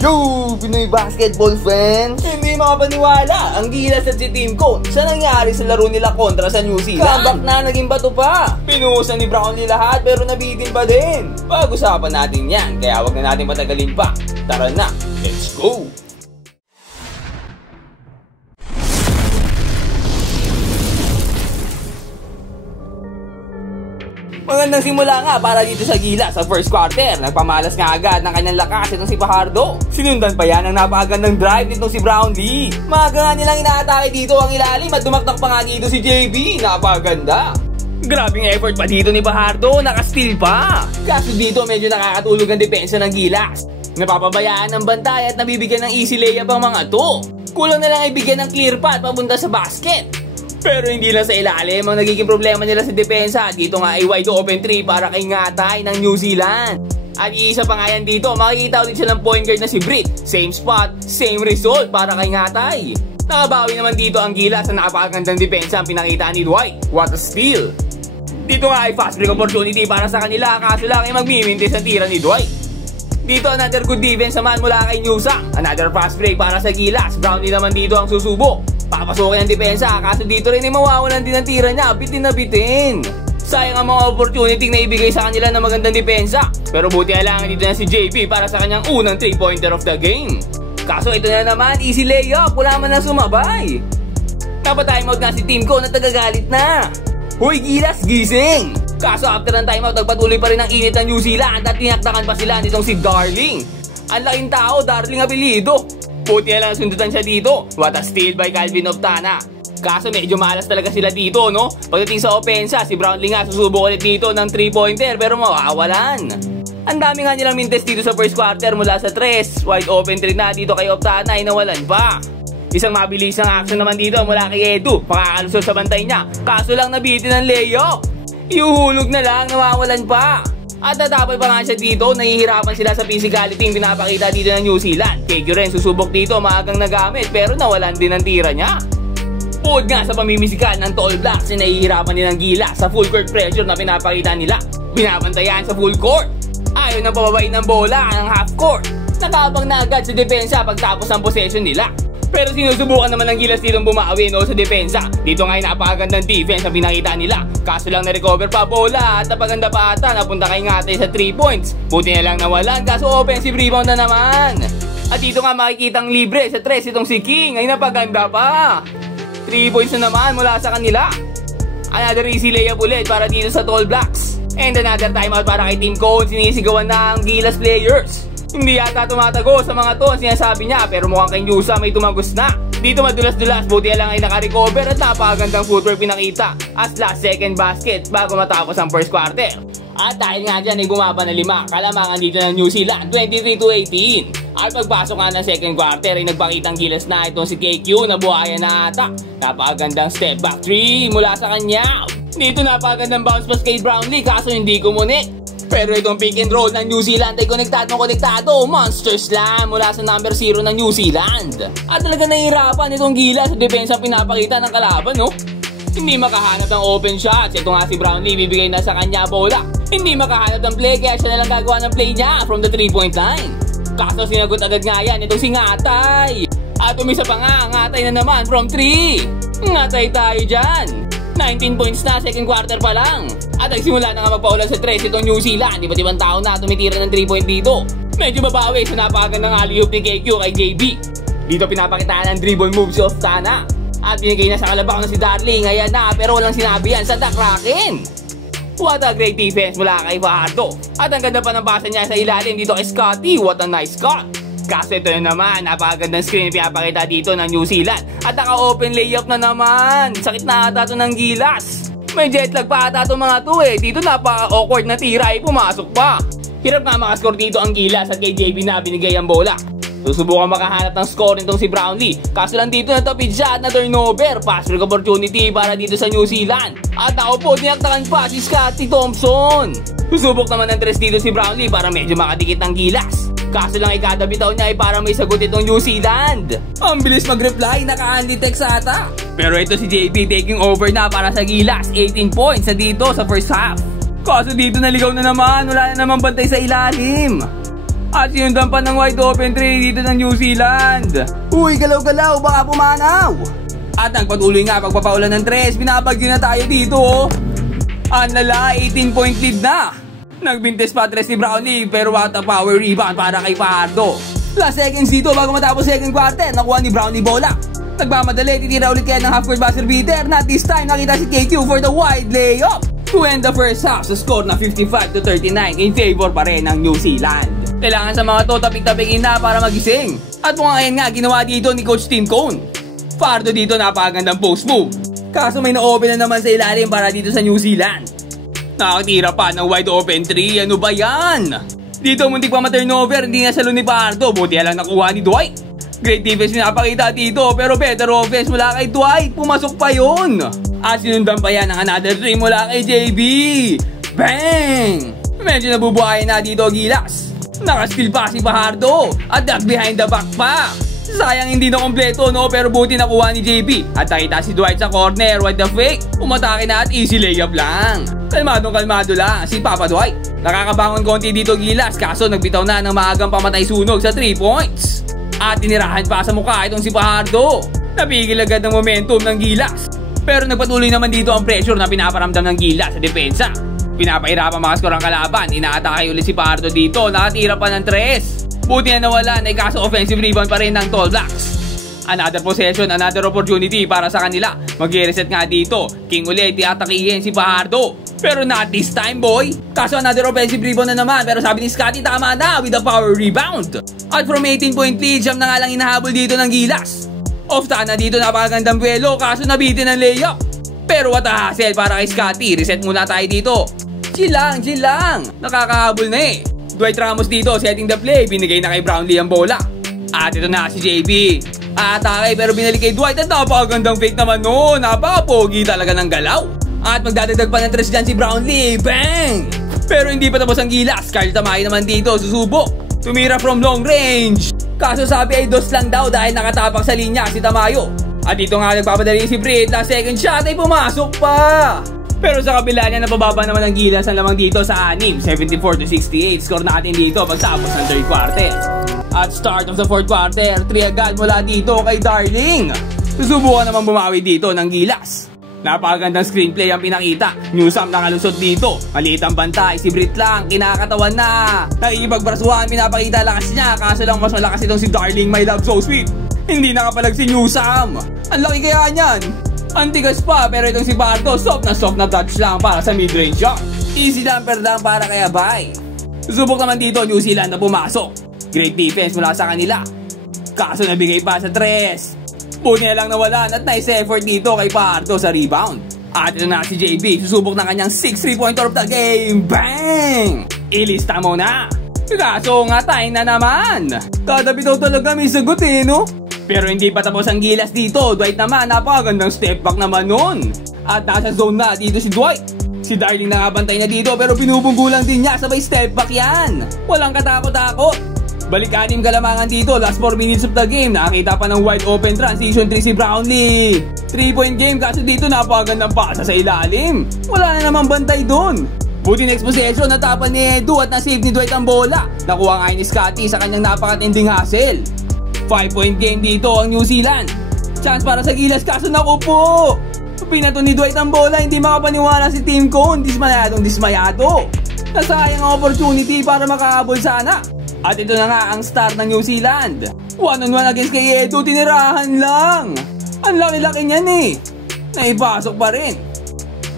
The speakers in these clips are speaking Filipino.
Yo, Pinoy basketball fans! Hindi makapaniwala ang Gilas at si Team Cone sa nangyari sa laro nila kontra sa New Zealand. Comeback na, naging bato pa! Pinuhusan ni Brownlee lahat pero nabitin pa din. Pag-usapan natin yan, kaya wag na natin patagalin pa. Tara na, let's go! Magandang simula nga para dito sa Gilas sa first quarter. Nagpamalas nga agad ng kanyang lakas itong si Fajardo. Sinundan pa yan ng napakagandang drive nitong si Brownlee. Maaga nga nilang inaatake dito ang ilalim at dumaktak pa nga dito si JB. Napakaganda. Grabing effort pa dito ni Fajardo, nakasteal pa. Kaso dito medyo nakakatulog ang depensa ng Gilas. Napapabayaan ng bantay at nabibigyan ng easy layup ang mga to. Kulang na lang ibigyan ng clear path papunta sa basket. Pero hindi lang sa ilalim ang nagiging problema nila sa depensa. Dito nga ay wide open 3 para kay Ngatay ng New Zealand. At iisa pa nga yan dito, makikita ulit siya ng point guard na si Brit. Same spot, same result para kay Ngatay. Nakabawi naman dito ang Gilas sa napakagandang depensa ang pinakita ni Dwight. What a steal! Dito nga ay fast break opportunity para sa kanila, kaso lang ay magmimintis ang tira ni Dwight. Dito another good defense naman mula kay Newsang. Another fast break para sa Gilas. Brownlee naman dito ang susubok. Papasukin ang depensa, kaso dito rin ay mawawalan din ang tira niya. Bitin na bitin. Sayang ang mga opportunity na ibigay sa kanila ng magandang depensa. Pero buti alangan dito na si JP para sa kanyang unang 3-pointer of the game. Kaso ito na naman, easy layup. Wala man na sumabay. Dapat timeout na si Team Cone at nagagalit na. Hoy Gilas, gising! Kaso after ng timeout, nagpatuloy pa rin ang init ng New Zealand at tinaktakan pa sila nitong si Darling. Ang laking tao, Darling apelido. Puti na lang sundutan siya dito. What a steal by Calvin Oftana. Kaso medyo malas talaga sila dito, no? Pagdating sa opensa, si Brownlee nga susubok ulit dito ng 3-pointer pero mawawalan. Ang dami nga nilang mintes dito sa first quarter mula sa 3. Wide open 3 na dito kay Oftana ay nawalan pa. Isang mabilis ang action naman dito mula kay Edu. Makakalusot sa bantay niya. Kaso lang nabitin ng layup. Iuhulog na lang, nawawalan pa. At natapay pa nga siya dito, nahihirapan sila sa physicality yung pinapakita dito ng New Zealand. KQ rin susubok dito, maagang nagamit pero nawalan din ang tira niya. Bukod nga sa pamimisikal ng tall blocks, nahihirapan din ang Gilas sa full court pressure na pinapakita nila. Binabantayan sa full court. Ayaw nang pababain ng bola ng half court. Nakabang na agad sa depensa pagtapos ng possession nila. Pero sinusubukan naman ng Gilas ditong bumawi sa depensa. Dito nga ay napakagandang defense ang pinakita nila. Kaso lang na-recover pa bola at napaganda pa ata napunta kay Ngatay sa 3 points. Buti na lang nawalan kaso offensive rebound na naman. At dito nga makikitang libre sa 3 itong si King ay napaganda pa. 3 points na naman mula sa kanila. Another easy layup ulit para dito sa tall blocks. And another timeout para kay Team Cone. Sinisigawan na ang Gilas players. Hindi yata tumatago sa mga to ang sinasabi niya pero mukhang kay Newsa may tumagos na. Dito madulas-dulas, buti lang ay naka-recover at napakagandang footwork pinakita as last second basket bago matapos ang first quarter. At dahil nga dyan ay bumaba na 5, kalamangan dito ng New Zealand 23-18. At pagpasok nga ng second quarter ay nagpakitang Gilas na itong si KQ na buhaya na ata. Napakagandang step back 3 mula sa kanya. Dito napakagandang bounce pass kay Brownlee kaso hindi kumunit. Pero itong pick and roll ng New Zealand ay konektado. Monster slam mula sa number 0 ng New Zealand. At talaga nahihirapan itong Gilas sa depensa pinapakita ng kalaban, no? Hindi makahanap ng open shots. Ito nga si Brownlee, bibigay na sa kanya bola. Hindi makahanap ng play kaya siya na lang gagawa ng play niya from the 3-point line. Kaso sinagot agad nga yan itong si Ngatay. At umisa pa nga, Ngatay na naman from 3. Ngatay tayo dyan. 19 points na, second quarter pa lang. At nagsimula na nga magpaulan sa 3 itong New Zealand. Iba't ibang tao na tumitira ng 3-point dito. Medyo mabawi sa napakagandang alley-oop ni KQ kay JB. Dito pinapakitaan ang dribble moves si Oftana. At binigay na sa kalabaw na si Darling. Ayan na, pero walang sinabi yan sa Dakraken. What a great defense mula kay Fajardo. At ang ganda pa ng basa niya sa ilalim dito kay Scotty. What a nice cut. Kaso ito na naman, napakagandang screen na pinapakita dito ng New Zealand. At naka-open layup na naman. Sakit na ata ito ng Gilas. May jetlag pa ata itong mga to eh. Dito napaka-awkward na tira ay pumasok pa. Hirap nga makascore dito ang Gilas at kay JB na binigay ang bola. Susubukan makahanap ng score nitong si Brownlee. Kaso lang dito natapid siya at na turnover. Pass break opportunity para dito sa New Zealand. At ako po, niyaktakan pa si Scotty Thompson. Susubok naman ng 3 dito si Brownlee para medyo makadikit ng Gilas. Kaso lang ikada bitaw niya ay para may sagot itong New Zealand. Ang bilis mag-reply, naka-handy text ata. Pero ito si JP taking over na para sa Gilas. 18 points na dito sa first half. Kaso dito naligaw na naman, wala na naman bantay sa ilalim. At sinundan pa ng wide open 3 dito ng New Zealand. Uy, galaw-galaw, baka pumanaw. At nagpatuloy nga pagpapaulan ng 3, binabagyo na tayo dito oh. Ang lala, 18-point lead na. Nagbintes pa 3 ni Brownlee pero what a power rebound para kay Fajardo. Last seconds dito bago matapos second quarter, nakuha ni Brownlee bola. Nagmamadali, titira ulit kaya ng half-court buzzer beater. Not this time, nakita si KQ for the wide layup. To end the first half, sa score na 55-39 in favor pa rin ng New Zealand. Kailangan sa mga to tapik-tapikin na para magising. At mukhang nga ginawa dito ni Coach Tim Cone. Fajardo dito napakagandang post move. Kaso may na-open na naman sa ilalim para dito sa New Zealand. Nakatira pa ng wide open 3. Ano ba yan? Dito muntik pa ma-turnover. Hindi nga salo ni Fajardo. Buti lang nakuha ni Dwight. Great defense pinapakita dito. Pero better offense mula kay Dwight. Pumasok pa yun. At sinundan pa yan ng another 3 mula kay JB. Bang! Medyo nabubuhayan na dito Gilas. Nakasteal pa si Fajardo. At that behind the back pa. Sayang hindi na kompleto no, pero buti nakuha ni JB. At nakita si Dwight sa corner, what the fake? Umatake na at easy layup lang. Kalmado lang si Papa Dwight. Nakakabangon konti dito Gilas, kaso nagbitaw na ng maagang pamatay sunog sa 3 points. At tinirahan pa sa mukha itong si Fajardo. Napigil agad ng momentum ng Gilas. Pero nagpatuloy naman dito ang pressure na pinaparamdam ng Gilas sa depensa. Pinapahirapan makascore ang kalaban, inaatake ulit si Fajardo dito, nakatira pa ng 3. Buti na nawala, na kaso offensive rebound pa rin ng Tall Blacks. Another possession, another opportunity para sa kanila. Mag-reset nga dito. King ulit, iatakihin si Fajardo. Pero not this time boy. Kaso another offensive rebound na naman. Pero sabi ni Scotty tama na with a power rebound. At from 18-point lead, jam na nga lang inahabol dito ng Gilas. Off-tan na dito, napakagandang buwelo. Kaso nabitin ng layup. Pero what a hassle para kay Scotty. Reset muna tayo dito. Chill lang. Nakakahabol na eh. Dwight Ramos dito, setting the play. Binigay na kay Brownlee ang bola. At ito na si JB. Atake pero binalik kay Dwight. At napakagandang fake naman no. Napakapogi talaga ng galaw. At magdadagdag pa ng 3 dyan si Brownlee. Bang! Pero hindi pa tapos ang Gilas. Carl Tamay naman dito, susubok. Tumira from long range. Kaso sabi ay 2 lang daw dahil nakatapak sa linya si Tamayo. At dito nga nagpapadali si Britt. Last second shot ay pumasok pa. Pero sa kabila niya, napababa naman ang Gilas ang lamang dito sa 6, 74-68. Score natin dito pagtapos ng third quarter. At start of the fourth quarter, 3 agad mula dito kay Darling. Susubukan naman bumawi dito ng Gilas. Napakagandang screenplay ang pinakita. Newsam nakalusot dito. Maliit ang bantay, si Britt lang, kinakatawan na. Nakikipagbrasuhan, pinapakita lakas niya. Kaso lang mas malakas itong si Darling, my love so sweet. Hindi nakapalag si Newsam. Ang laki kaya niyan. Antigas pa, pero itong si Fajardo soft na touch lang para sa mid-range shot. Easy jumper lang para kay Abay. Susubok naman dito New Zealand na pumasok. Great defense mula sa kanila. Kaso nabigay pa sa 3. Buti na lang nawalan at nice effort dito kay Fajardo sa rebound. At ito na si JB, susubok ng kanyang 6 3-pointer of the game. Bang! Ilista mo na. Kaso nga tayo na naman. Kada bitaw talaga may sagot eh no? Pero hindi pa tapos ang Gilas dito. Dwight naman, napakagandang step back naman nun. At nasa zone na dito si Dwight. Si Darling nakabantay na dito pero pinubunggulan din niya. Sabay step back yan. Walang katakot-takot. Balik 6 kalamangan dito. Last 4 minutes of the game. Nakakita pa ng wide open transition 3 si Brownlee. 3-point game kasi dito napakagandang pasa sa ilalim. Wala na namang bantay dun. Buti next possession, natapan ni Edu at nasave ni Dwight ang bola. Nakuha nga ni Scotty sa kanyang napakatinding hustle. 5-point game dito ang New Zealand. Chance para sa Gilas kaso naku po. Pinato ni Dwight ang bola, hindi makapaniwala si Tim Cone. Dismayado. Nasayang ang opportunity para makahabol sana. At ito na nga ang star ng New Zealand. 1-on-1 against kay Edu, tinirahan lang. Ang laki-laki niyan eh. Naipasok pa rin.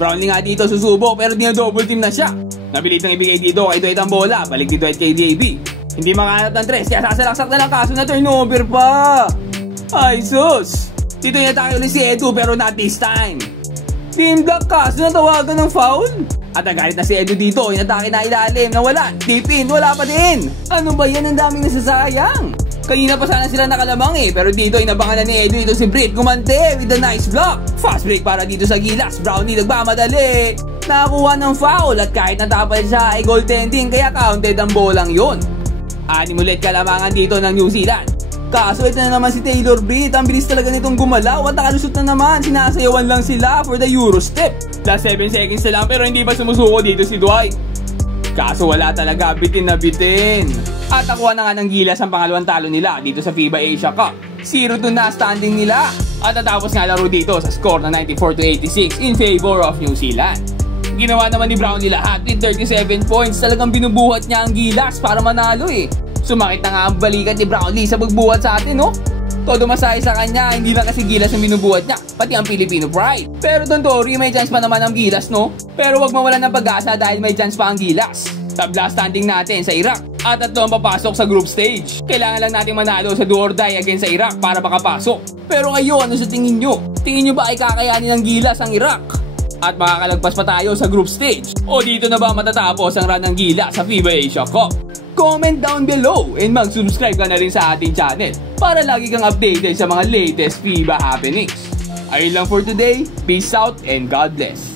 Brownlee nga dito susubok pero double team na siya. Nabilit nang ibigay dito kay Dwight ang bola. Balik ni Dwight kay JB. Hindi makahanap ng 3 kaya sasalaksak na lang kaso na turnover pa. Ay sus. Dito niya tayo ulit si Edu pero not this time. Team Black kaso natawagan ng foul. At nagalit na si Edu dito. Inatake na ilalim. Nawala. Deep in. Wala pa din. Ano ba yan? Ang daming nasasayang. Kanina pa sana sila nakalamang eh. Pero dito inabangan na ni Edu. Ito si Britt. Gumante with a nice block. Fast break para dito sa Gilas. Brownlee nagmamadali. Nakakuha ng foul. At kahit natapal siya ay goaltending. Kaya counted ang bolang yun. 6 ulit kalamangan dito ng New Zealand. Kaso ito na naman si Taylor Britt. Ang bilis talaga nitong gumalaw at nakalusot na naman. Sinasayawan lang sila for the Euro step. Last 7 seconds na lang pero hindi pa sumusuko dito si Dwight. Kaso wala talaga, bitin na bitin. At nakuha na nga ng Gilas ang pangalawang talo nila dito sa FIBA Asia Cup. 0-2 na standing nila. At natapos nga laro dito sa score na 94-86 in favor of New Zealand. Ginawa naman ni Brownlee lahat with 37 points. Talagang binubuhat niya ang Gilas para manalo eh. Sumakit na nga ang balikat ni Brownlee sa pagbuhat sa atin, no? Todo masaya sa kanya, hindi lang kasi Gilas ang binubuhat niya, pati ang Filipino pride. Pero don't worry, may chance pa naman ang Gilas, no? Pero wag mawalan ng pag-asa dahil may chance pa ang Gilas. Tabla standing natin sa Iraq at 3 ang papasok sa group stage. Kailangan lang natin manalo sa do or die against sa Iraq para makapasok. Pero ngayon, ano sa tingin nyo? Tingin nyo ba ay kakayanin ng Gilas ang Iraq? At makakalagpas pa tayo sa group stage? O dito na ba matatapos ang run ng Gilas sa FIBA Asia Cup? Comment down below and mag-subscribe ka na rin sa ating channel para lagi kang updated sa mga latest FIBA happenings. Ayun lang for today. Peace out and God bless.